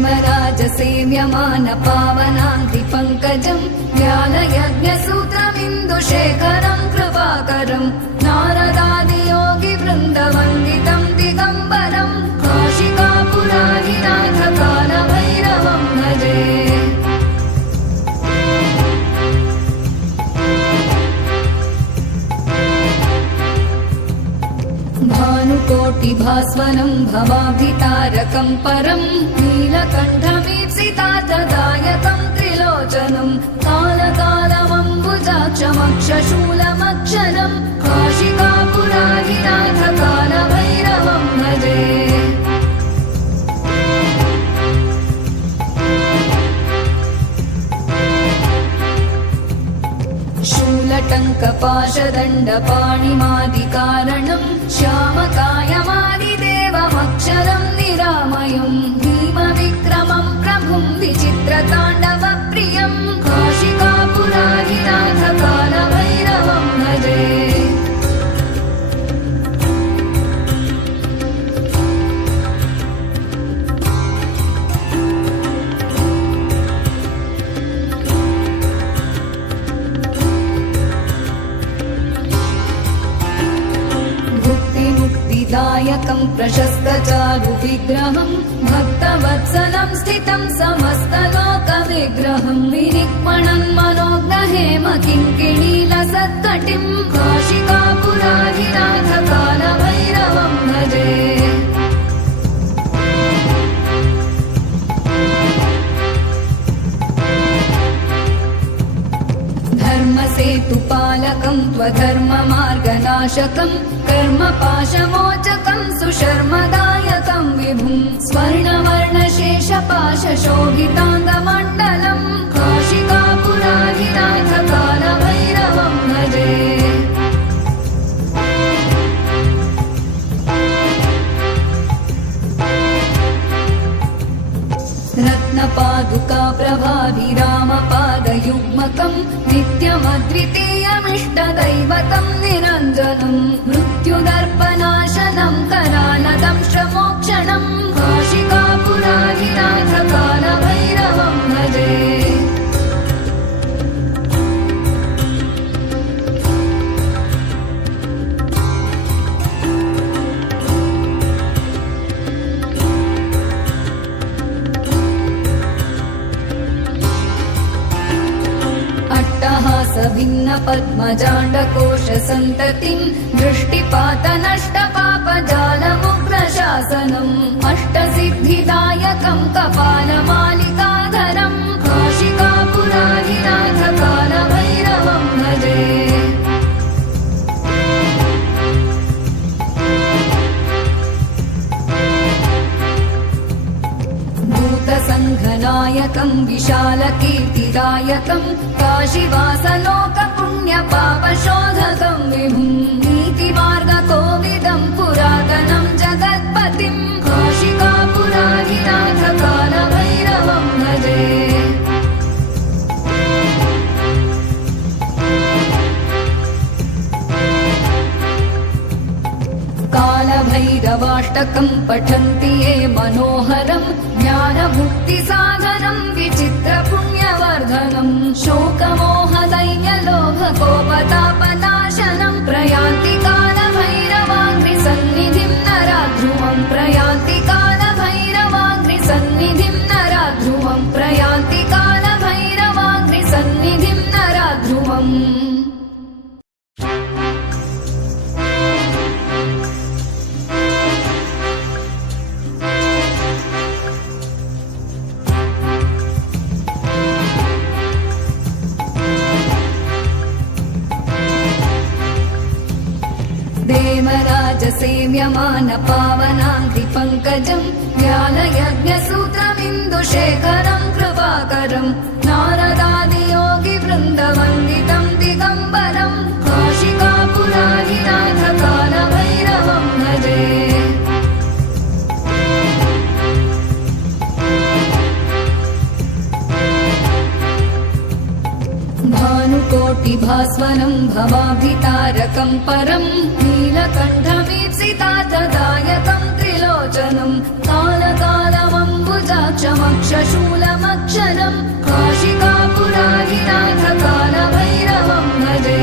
देवराजसेव्यमान पावनाङ्घ्रिपङ्कजम् ज्ञानयज्ञसूत्रमिन्दुशेखरम् कृपाकरम् नारदादियोगिवृन्दवन्दितम् दिगम्बरम् काशिकापुराधिनाथकालभैरवम् भजे। भानुकोटिभास्वरम् भवाब्धितारकम् परम् नीलकण्ठमीप्सितार्थदायकम् त्रिलोचनम् कालकालमम्बुजाक्षमक्षशूलमक्षरम् काशिकापुराधिनाथकालभैरवम् भजे। शूलटङ्कपाशदण्डपाणिमादिकारणम् श्यामकायमादिदेवमक्षरम् निरामयम् भीमविक्रमम् प्रभुम् विचित्रताण्डवप्रियम् काशिकापुराधिनाथकालभैरवम् भजे। दायकम् प्रशस्तचारुविग्रहम् भक्तवत्सलम् स्थितम् समस्तलोकविग्रहम् विनिक्मणन् मनोग्रहेम किङ्किणीलसत्कटिम् काशिकापुराधिनाथकालभैरवम् भजे। धर्मसेतुपालकम् त्वधर्ममार्गनाशकम् कर्मपाशमोचकम् सुशर्मदायकम् विभुम् स्वर्णवर्णशेषपाशशोभिताङ्गमण्डलम् काशिकापुराधिनाथकालभैरवम् भजे। रत्नपादुका प्रभाभिरामपादयुग्मकम् नित्यमद्वितीयमिष्टदैवतम् निरञ्जनम् मृत्युदर्पनाशनम् करालदंश्रमोक्षणम् काशिकापुराधिनाथकालभैरवम् भजे। भिन्न पद्मजाण्डकोशसन्ततिम् दृष्टिपातनष्टपापजालमुग्रशासनम् अष्टसिद्धिदायकम् कपालमालिकाधरम् काशिकापुराधिनाथकालभैरवम् भजे। भूतसङ्घनायकम् विशालकीर्तिदायकम् काशीवासलोकपुण्यपापशोधकम् विभुम् नीतिमार्गकोविदम् पुरातनम् जगत्पतिम् काशिकापुराधिनाथकालभैरवम् भजे। कालभैरवाष्टकम् पठन्ति ये मनोहरम् ज्ञानभुक्तिसाधनम् विचित्रपुण्यवर्धनम् शोकमोहदैन्यलोभकोपतापनाशनम् प्रयान्ति कालभैरवाङ्घ्रिसन्निधिम् नराध्रुवम् प्रयान्ति कालभैरवाङ्घ्रिसन्निधिम् नराध्रुवम् प्रयान्ति कालभैरवाङ्घ्रिसन्निधिम् नराध्रुवम्। देवराजसेव्यमान पावनाङ्घ्रिपङ्कजम् ज्ञानयज्ञसूत्रमिन्दुशेखरम् कृपाकरम् नारदादियोगिवृन्दवन्दितम् दिगम्बरम् काशिकापुराधिनाथकालभैरवम् भजे। भानुकोटिभास्वरम् भवाब्धितारकम् परम् नीलकण्ठमीप्सितार्थदायकम् त्रिलोचनम् कालकालमम्बुजाक्षमक्षशूलमक्षरम् क्षमक्षशूलमक्षरम् काशिकापुराधिनाथ कालभैरवं भजे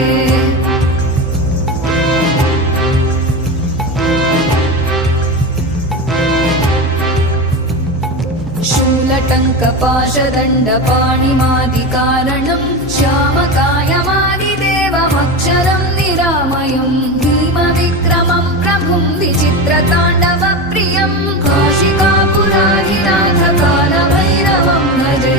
शूलटङ्कपाशदण्डपाणिमादिकारणम् श्यामकायमादिदेवमक्षरं निरामयम् भीमविक्रमं प्रभुं विचित्रताण्डवप्रियं काशिकापुराधिनाथ कालभैरवं भजे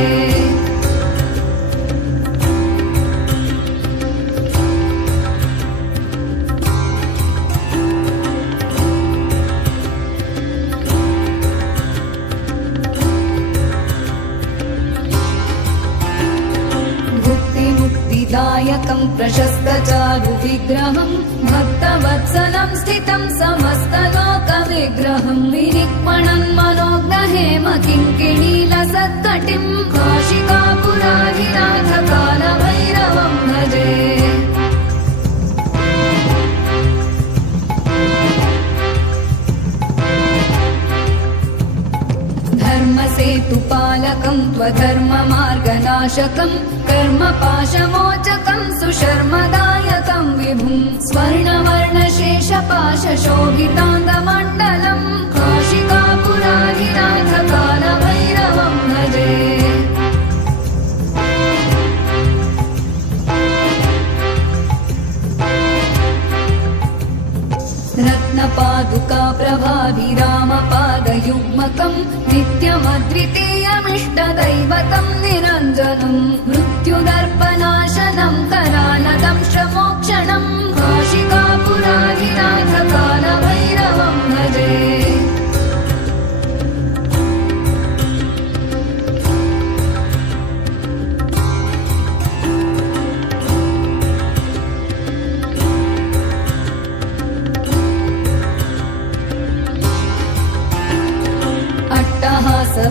दायकं प्रशस्तचारु विग्रहं भक्तवत्सलं स्थितं समस्तलोकविग्रहं विनिक्मणं मनोज्ञहेम किङ्किणीलसत्कटिं काशिकापुराधिनाथ कालभैरवं भजे धर्मसेतुपालकं त्वधर्ममार्गनाशकं कर्मपाशमोचकं सुशर्मदायकं विभुं स्वर्णवर्णशेषपाशशोभिताङ्गमण्डलं काशिकापुराधिनाथ कालभैरवं भजे रत्नपादुका प्रभाभिरामपादयुग्मकं नित्यमद्वितीयमिष्टदैवतं निरञ्जनं मृत्युदर्पनाशनं करालदंश्रमोक्षणं काशिकापुराधिनाथ कालभैरवं भजे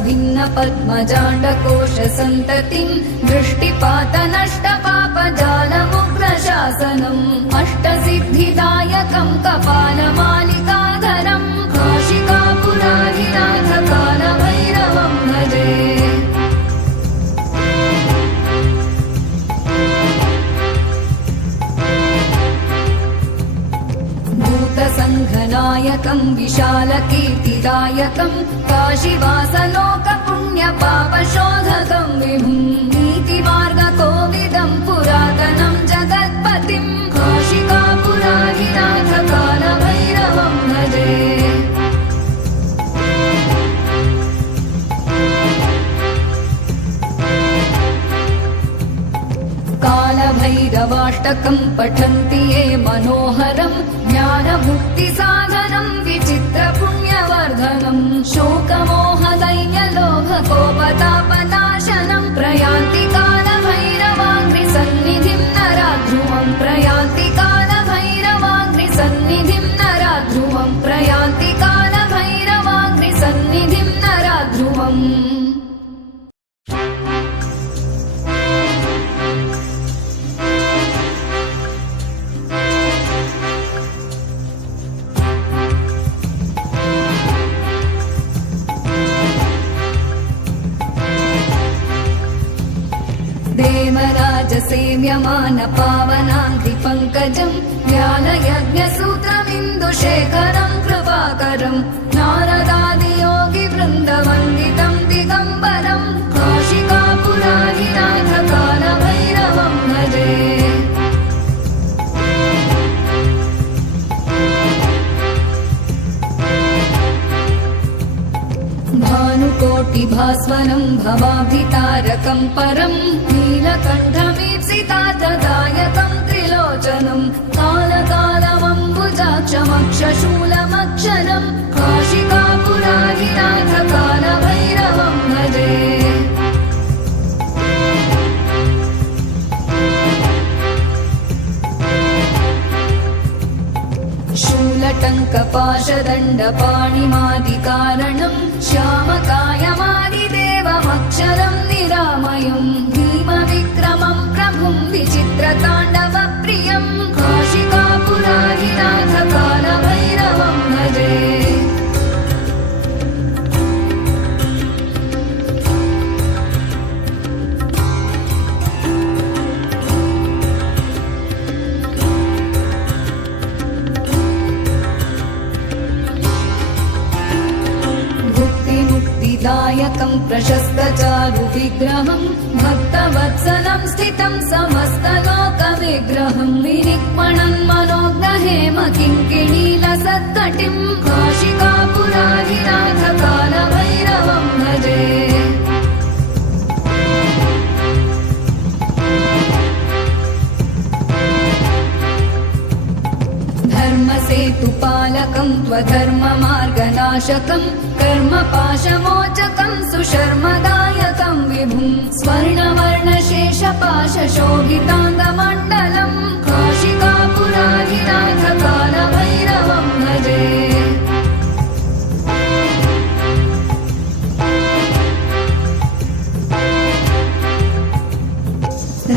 भिन्न पद्मजाण्डकोशसन्ततिं दृष्टिपातनष्टपापजालमुग्रशासनम् अष्टसिद्धिदायकं कपालमालिकाधरं काशिकापुराधिनाथ कालभैरवं भजे भूतसङ्घनायकं विशालकीर्तिदायकं काशीवासलोकपुण्यपापशोधकं विभुं नीतिमार्गकोविदं पुरातनं जगत्पतिं काशिकापुराधिनाथ कालभैरवं भजे कालभैरवाष्टकं पठन्ति ये मनोहरं ज्ञानमुक्तिसाधनं विचित्रपुण्यवर्धनं शोकमोहदैन्यलोभकोपतापनाशनं प्रयान्ति कालभैरवाङ्घ्रिसन्निधिं नराध्रुवं प्रयान्ति कालभैरवाङ्घ्रिसन्निधिं नराध्रुवं प्रयान्ति कालभैरवाङ्घ्रिसन्निधिं नराध्रुवम् देवराजसेव्यमानपावनाङ्घ्रिपङ्कजं ज्ञानयज्ञसूत्रमिन्दुशेखरं कृपाकरं नारदादियोगिवृन्दवन्दितं दिगम्बरं काशिकापुराधिनाथ कालभैरवं भजे भानुकोटिभास्वरं भवाभितारकं परं नीलकण्ठमीप्सितार्थदायकं त्रिलोचनं कालकालमम्बुजाक्षमक्षशूलमक्षरं काशिकापुराधिनाथ कालभैरवं भजे शूलटङ्कपाशदण्डपाणिमादिकारणं श्यामकायमादिदेवमक्षरं निरामयं भीमविक्रमं प्रभुं विचित्रताण्डवप्रियं काशिकापुराधिनाथ कालभैरवं भजे सिद्धिदायकं प्रशस्तचारुविग्रहं भक्तवत्सलं स्थितं समस्तलोकविग्रहं विनिक्मणं मनोज्ञहेम किङ्किणीलसत्कटिं काशिकापुराधिनाथकालभैरवं भजे। धर्मसेतुपालकं त्वधर्ममार्गनाशकं कर्मपाशमोचकं सुशर्मदायकं विभुं स्वर्णवर्णशेषपाशशोभिताङ्गमण्डलं काशिकापुराधिनाथकालभैरवं भजे।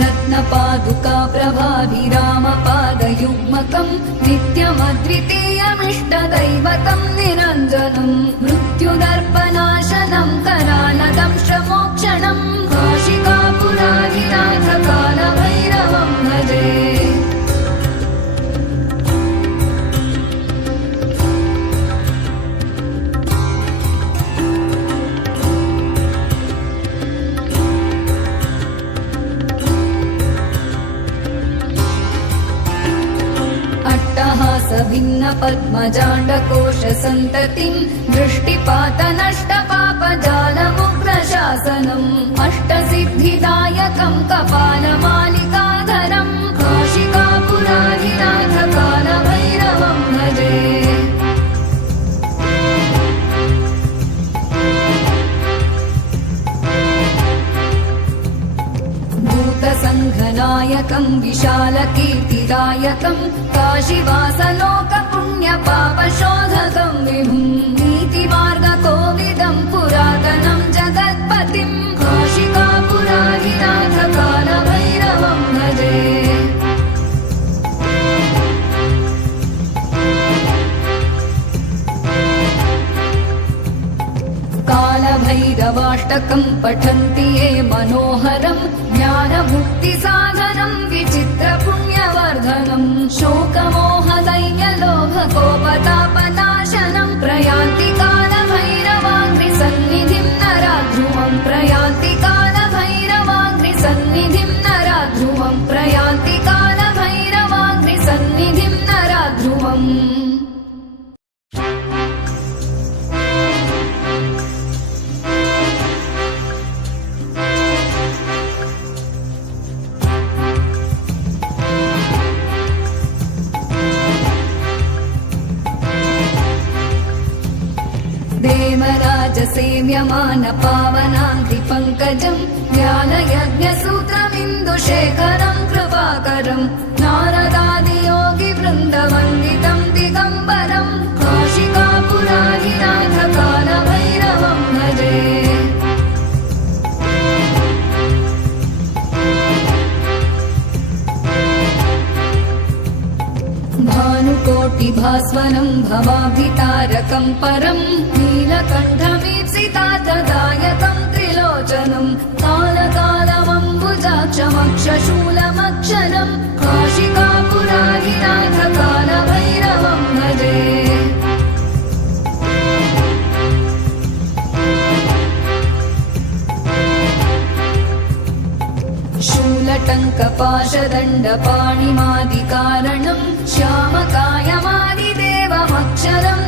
रत्नपादुका प्रभाभिरामपादयुग्मकं नित्यमद्वितीयमिष्टदैवतं निरञ्जनं मृत्युदर्पनाशनं करालदंशमोक्षणं काशिकापुराधिनाथकालभैरवं भजे। भिन्न पद्मजाण्डकोशसन्ततिं दृष्टिपातनष्टपापजालमुग्रशासनम् अष्टसिद्धिदायकं कपालमालिकाधरं काशिकापुराधिनाथकालभैरवं भजे। भूतसङ्घनायकं विशालकीर्तिदायकं काशीवासलोकपुण्यपापशोधकं विभुं नीतिमार्गकोविदं पुरातनं जगत्पतिं काशिकापुराधिनाथकालभैरवं भजे। कालभैरवाष्टकं पठन्ति ये मनोहरं ज्ञानमुक्तिसाधनं विचित्रपुण्यवर्धनं शोकमोहदैन्यलोभकोपतापनाशनं प्रयान्ति कालभैरवाङ्घ्रिसन्निधिं नराध्रुवं प्रयान्ति कालभैरवाङ्घ्रिसन्निधिं नराध्रुवं प्रयान्ति कालभैरवाङ्घ्रिसन्निधिं नराध्रुवम्। देवराजसेव्यमानपावनाङ्घ्रिपङ्कजं ज्ञानयज्ञसूत्रमिन्दुशेखरं कृपाकरं नारदादियोगिवृन्दवन्दितं दिगम्बरं काशिकापुराधिनाथकालभैरवं भजे। भानुकोटिभास्वरं भवाभितारकं परं नीलकण्ठमीप्सितार्थदायकं त्रिलोचनं कालकालमम्बुजाक्षमक्षशूलमक्षरं काशिकापुराधिनाथकालभैरवं भजे। शूलटङ्कपाशदण्डपाणिमादिकारणं श्यामकायमादिदेवमक्षरं